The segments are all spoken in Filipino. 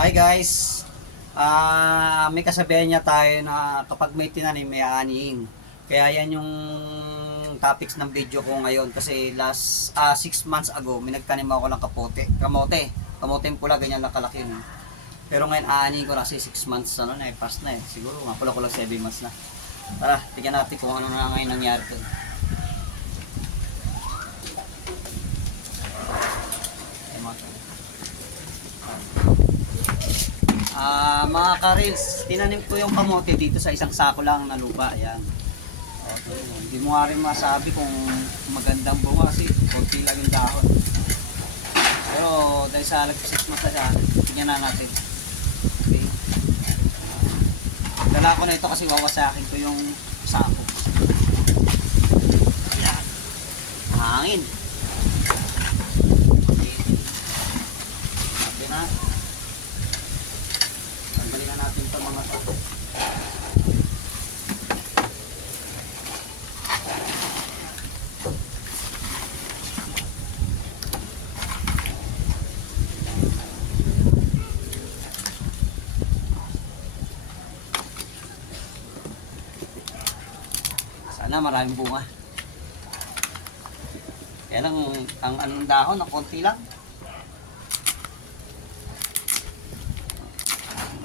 Hi guys! Ah, may kasabihan niya tayo na kapag may tinanim, may aaning. Kaya yan yung topics ng video ko ngayon kasi last 6 months ago, may nagtanim ako ng kapote, kamote. Kamote pula, ganyan lang kalaki. No? Pero ngayon aaning ko kasi 6 months ano na eh, past na eh. Siguro nga pula ko lang 7 months na. Tara, tingnan natin kung ano na ngayon nangyari doon. Ah, mga karils, tinanim ko yung kamote dito sa isang sako lang na lupa. Ayan. Okay. Hindi mo nga rin masabi kung magandang bunga kasi konti lang yung dahon. Pero dahil sa nagsisis mo sa tingnan na natin. Okay. Dala ko na ito kasi wawasakin ko yung sako. Ayan. Hangin. Okay. Sabi na. Tanggalin na natin ito mga to. Sana maraming bunga. Kaya lang, ang anong dahon, ang konti lang.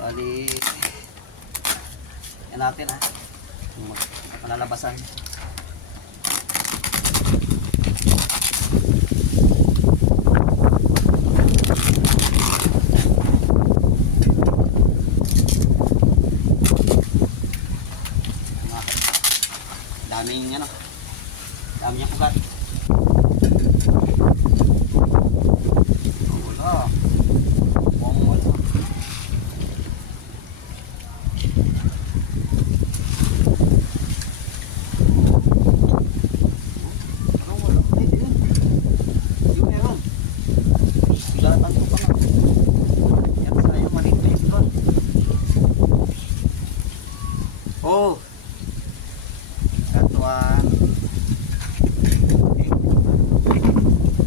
Bali, yan natin ha. Mag- Malalabasan. Daming ano, dami niyang kugat. Oh, wala. Mukhang wala. Anong wala? Ay, yun. Yung meron. Sulatan ko pa nga. Yan sa'yo, maliit na yun doon. Oh! That one. Okay.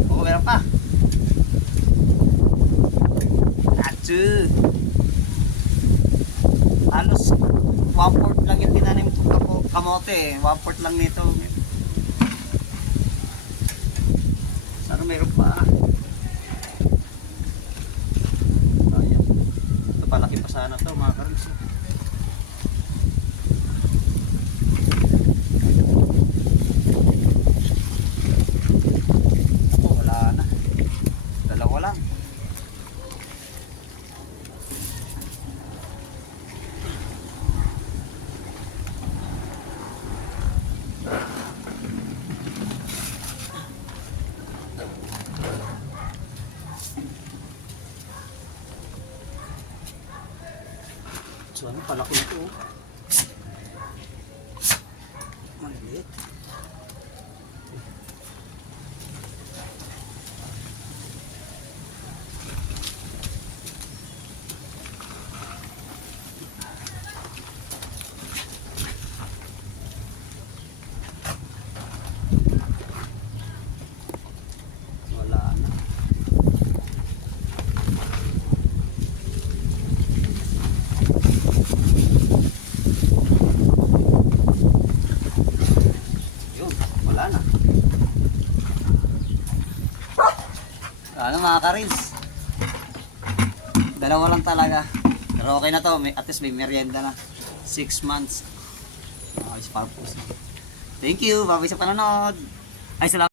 Oh, meron pa. Atsu! Halos one fourth lang yung tinanim kapo- kamote eh. One fourth lang nito. Sana meron pa. Ayan. Ito palaki pa sana to mga karams. Oh, wala na. Dalawa lang. So ano, palaki ito oh. Maliit. Wala na. Yun, wala na. Ano mga karils? Dalawa lang talaga. Pero okay na to, may, at least may merienda na. 6 months. Ayos. Thank you, babay sa panonood. Ay, salamat.